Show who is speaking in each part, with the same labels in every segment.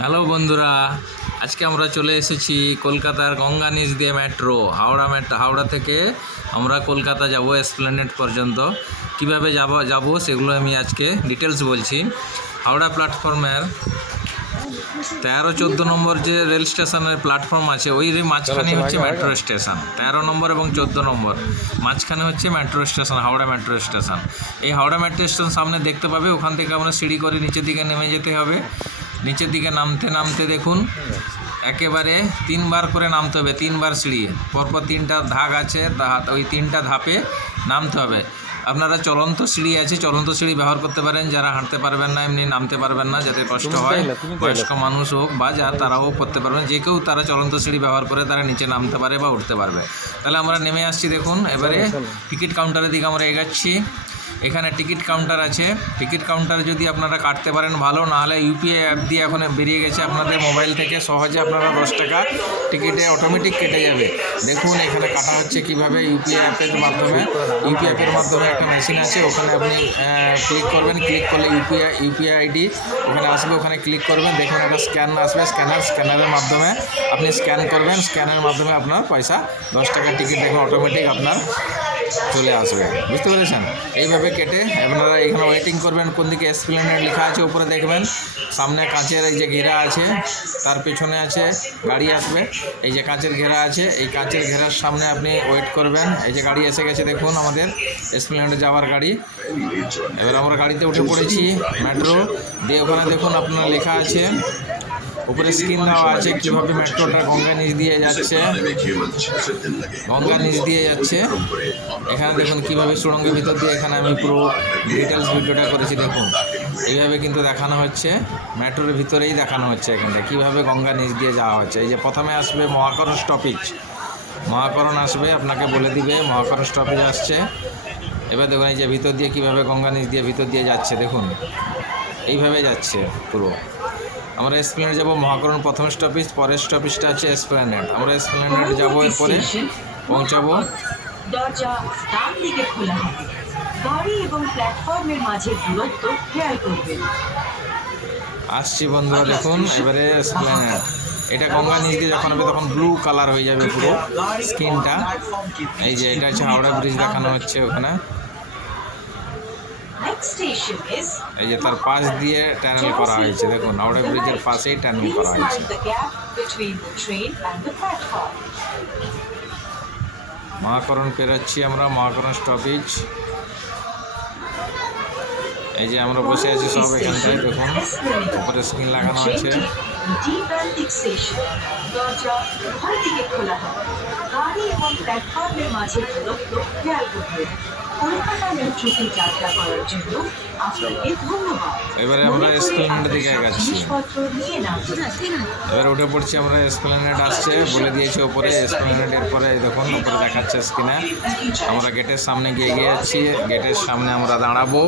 Speaker 1: Hello বন্ধুরা আজকে আমরা চলে এসেছি কলকাতার গঙ্গা নিচ দিয়ে মেট্রো হাওড়া মেট্রো হাওড়া থেকে আমরা কলকাতা যাব এসপ্লেনেড পর্যন্ত। কীভাবে যাব যাব সেগুলো আমি আজকে ডিটেলস বলছি। হাওড়া প্ল্যাটফর্মের তেরো চোদ্দ নম্বর যে রেল স্টেশনের প্ল্যাটফর্ম আছে ওই মাঝখানে হচ্ছে মেট্রো স্টেশন তেরো নম্বর এবং চোদ্দ নম্বর মাঝখানে হচ্ছে metro station Howrah metro station এই হাওড়া মেট্রো স্টেশন সামনে দেখতে পাবে ওখান থেকে আমরা সিঁড়ি করে নিচের দিকে নেমে যেতে হবে। নিচের দিকে নামতে নামতে দেখুন একেবারে তিনবার করে নামতে হবে তিনবার সিঁড়ি পরপর তিনটা ধাপ আছে তা- ওই তিনটা ধাপে নামতে হবে। আপনারা চলন্ত সিঁড়ি আছে চলন্ত সিঁড়ি ব্যবহার করতে পারেন যারা হাঁটতে পারবেন না এমনি নামতে পারবেন না যাতে কষ্ট হয় বয়স্ক মানুষ হোক বা যা তারাও করতে পারবেন যে কেউ তারা চলন্ত সিঁড়ি ব্যবহার করে তারা নিচে নামতে পারে বা উঠতে পারবে। তাহলে আমরা নেমে আসছি দেখুন এবারে টিকিট কাউন্টারের দিকে আমরা এগাচ্ছি। এখানে টিকিট কাউন্টার আছে। টিকিট কাউন্টার যদি আপনারা কাটতে পারেন ভালো, নাহলে ইউপিআই অ্যাপ দিয়ে এখন বেরিয়ে গেছে আপনাদের মোবাইল থেকে, সহজে আপনারা দশ টাকা টিকিটে অটোমেটিক কেটে যাবে। দেখুন এখানে কাটা হচ্ছে কীভাবে ইউপিআই অ্যাপের মাধ্যমে। ইউপিআই অ্যাপের মাধ্যমে একটা মেশিন আছে, ওখানে আপনি ক্লিক করবেন ক্লিক করলে ইউপিআই ইউপিআই আইডি ওখানে আসবে, ওখানে ক্লিক করবেন, দেখুন একটা স্ক্যান আসবে স্ক্যানার স্ক্যানারের মাধ্যমে আপনি স্ক্যান করবেন স্ক্যানের মাধ্যমে আপনার পয়সা, দশ টাকার টিকিট দেখুন অটোমেটিক আপনার চলে আসবে। বুঝতে পেরেছেন? এইভাবে কেটে। আপনারা এখানে ওয়েটিং করবেন, কোন দিকে এসপ্লেনেড লেখা আছে উপরে দেখবেন। সামনে কাঁচের এই যে ঘেরা আছে, তার পেছনে আছে, গাড়ি আসবে। এই যে কাঁচের ঘেরা আছে, এই কাঁচের ঘেরার সামনে আপনি ওয়েট করবেন। এই যে গাড়ি এসে গেছে, দেখুন আমাদের এসপ্লেনেডে যাওয়ার গাড়ি। এবার আমরা গাড়িতে উঠে পড়েছি মেট্রো দিয়ে ওখানে দেখুন আপনার লেখা আছে উপরে স্ক্রিন দেওয়া আছে কীভাবে মেট্রোটা গঙ্গা নিচ দিয়ে যাচ্ছে। গঙ্গা নিচ দিয়ে যাচ্ছে। এখানে দেখুন কীভাবে সুড়ঙ্গের ভিতর দিয়ে এখানে আমি পুরো ডিটেলস ভিডিওটা করেছি দেখুন। এইভাবে কিন্তু দেখানো হচ্ছে মেট্রোর ভিতরেই দেখানো হচ্ছে এখানটা। কীভাবে গঙ্গা নিচ দিয়ে যাওয়া হচ্ছে? এই যে প্রথমে আসবে মহাকরণ স্টপেজ মহাকরণ আসবে আপনাকে বলে দিবে মহাকরণ স্টপেজ আসছে। এবার দেখুন এই যে ভিতর দিয়ে কীভাবে গঙ্গা নিচ দিয়ে ভিতর দিয়ে যাচ্ছে দেখুন। এইভাবে যাচ্ছে পুরো। আমরা এসপ্লেনেড যাব মহাকরণ প্রথম স্টপেজ পরের স্টপেজটা আছে এসপ্লেনেড আমরা এসপ্লেনেড যাব এরপরে পৌঁছাবো।
Speaker 2: দরজা ডান দিকে খোলা হবে। গাড়ি এবং প্ল্যাটফর্মের মাঝে দূরত্ব খেয়াল করবেন।
Speaker 1: আসছি বন্ধুরা দেখুন এবারে এসপ্লেনেড এটা গঙ্গা নিচ দিয়ে যখন হবে তখন ব্লু কালার হয়ে যাবে পুরো স্কিনটা এই যে এটা হচ্ছে হাওড়া ব্রিজ দেখানো হচ্ছে ওখানে। এই যে তার পাশ দিয়ে টানেল করা হয়েছে দেখুন হাওড়া ব্রিজের পাশেই টানেল করা হয়েছে. মহাকরণ পেরোচ্ছি আমরা মহাকরণ স্টপেজ এই যে আমরা বসে আছি সব এখানটায় দেখুন উপরে স্ক্রিন লাগানো আছে
Speaker 2: গাড়ি এবং প্ল্যাটফর্মের মাঝে দূরত্ব খেয়াল করবেন কলকাতা মেট্রোতে যাত্রা করার জন্য আপনাকে ধন্যবাদ।
Speaker 1: এবারে আমরা এসপ্লেনেডের দিকে
Speaker 2: নাম
Speaker 1: এবার উঠে পড়ছি আমরা এসপ্লেনেড আসছে বলে দিয়েছে ওপরে এসপ্লেনেড এরপরে দেখুন ওপরে দেখাচ্ছে স্ক্রিনে। আমরা গেটের সামনে গিয়ে গিয়ে যাচ্ছি গেটের সামনে আমরা দাঁড়াবো।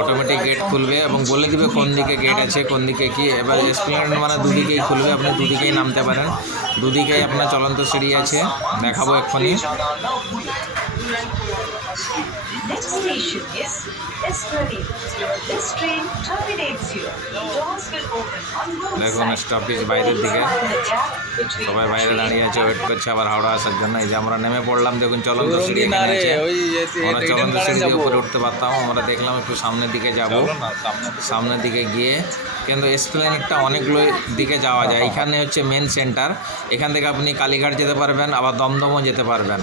Speaker 1: অটোমেটিক গেট খুলবে এবং বলে দিবে কোন দিকে গেট আছে কোন দিকে কি। এবার এসপ্লেনেড মানে দুদিকেই খুলবে আপনি দুদিকেই নামতে পারেন। দুদিকেই আপনার চলন্ত সিঁড়ি আছে দেখাবো এক্ষুনি। Thank you.
Speaker 2: Next station is Esplanade. This train terminates here. Doors will open on both
Speaker 1: দেখুন
Speaker 2: sides.
Speaker 1: স্টপেজ বাইরের দিকে সবাই
Speaker 2: the
Speaker 1: বাইরে দাঁড়িয়ে আছে ওয়েট করছে আবার হাওড়া আসার জন্য এই যে আমরা নেমে পড়লাম দেখুন চলন্ত সিঁড়ি আমরা চলন্ত সিঁড়ি উপরে উঠতে পারতাম আমরা দেখলাম একটু সামনের দিকে যাব সামনের দিকে গিয়ে কিন্তু এসপ্লেনেডটা অনেকগুলো দিকে যাওয়া যায় এখানে হচ্ছে মেন সেন্টার এখান থেকে আপনি কালীঘাট যেতে পারবেন আবার দমদমও যেতে পারবেন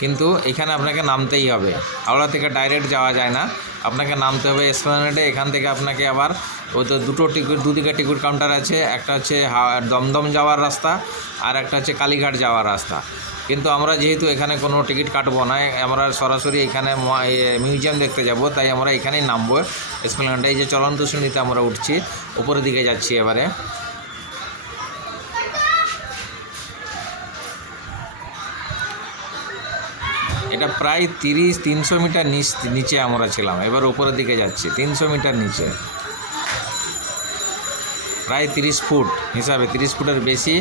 Speaker 1: কিন্তু এখানে আপনাকে নামতেই হবে হাওড়া থেকে ডাইরেক্ট যাওয়া যায় না। আপনাকে নামতে হবে এসপ্লেনেডে এখান থেকে আপনাকে আবার ওই তো দুটো টিকিট, দুদিকে টিকিট কাউন্টার আছে, একটা হচ্ছে দমদম যাওয়ার রাস্তা আর একটা হচ্ছে কালীঘাট যাওয়ার রাস্তা। কিন্তু আমরা যেহেতু এখানে কোনো টিকিট কাটবো না, আমরা সরাসরি এখানে মিউজিয়াম দেখতে যাব, তাই আমরা এখানেই নামবো এসপ্লেনেডে এই যে চলন্ত শ্রেণীতে আমরা উঠছি, উপরের দিকে যাচ্ছি এবারে। এটা প্রায় তিরিশ, তিনশো মিটার নিচ, নিচে আমরা ছিলাম। এবার উপরের দিকে যাচ্ছি, তিনশো মিটার নিচে। প্রায় তিরিশ ফুট, হিসাবে তিরিশ ফুটের বেশি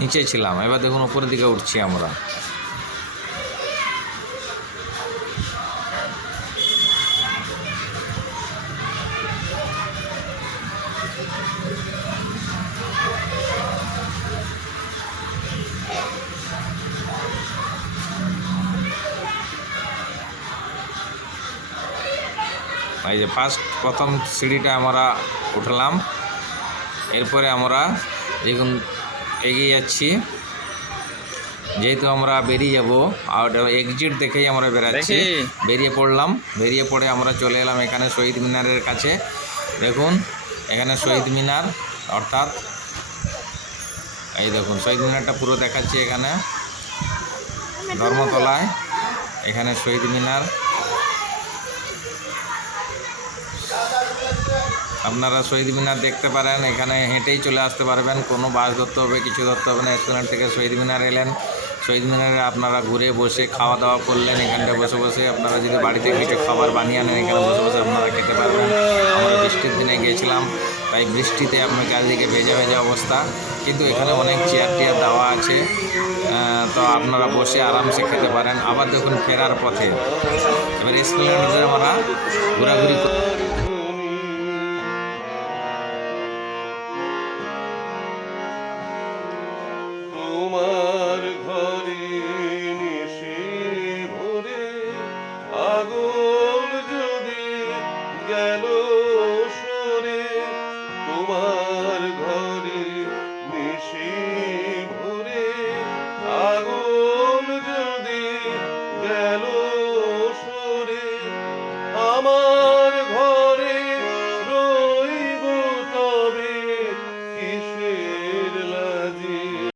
Speaker 1: নিচে ছিলাম। এবার দেখুন উপরের দিকে উঠছি আমরা। এই যে ফার্স্ট প্রথম সিঁড়িটা আমরা উঠলাম। এরপরে আমরা দেখুন এগিয়ে যাচ্ছি। যেহেতু আমরা বেরিয়ে যাব আর এক্সিট দেখেই আমরা বেরাচ্ছি। বেরিয়ে পড়লাম। বেরিয়ে পড়ে আমরা চলে এলাম এখানে শহীদ মিনারের কাছে। দেখুন এখানে শহীদ মিনার অর্থাৎ এই দেখুন শহীদ মিনারটা পুরো দেখাচ্ছি এখানে। ধর্মতলায় এখানে শহীদ মিনার। আপনারা শহীদ মিনার দেখতে পারেন, এখানে হেঁটেই চলে আসতে পারবেন, কোনো বাস ধরতে হবে, কিছু ধরতে হবে না। স্টেশন থেকে শহীদ মিনার এলেন, শহীদ মিনারে আপনারা ঘুরে বসে খাওয়া দাওয়া করলেন এখানটায় বসে বসে আপনারা যদি বাড়িতে কিছু খাবার বানিয়ে আনেন, এখানে বসে বসে আপনারা খেতে পারবেন। আমরা বৃষ্টির দিনে গিয়েছিলাম, তাই বৃষ্টিতে আপনার চারিদিকে ভেজা ভেজা অবস্থা। কিন্তু এখানে অনেক চেয়ার টেয়ার দেওয়া আছে তো আপনারা বসে আরামসে খেতে পারেন। আবার দেখুন ফেরার পথে, এবার এসপ্লেনেডে আমরা ঘোরাঘুরি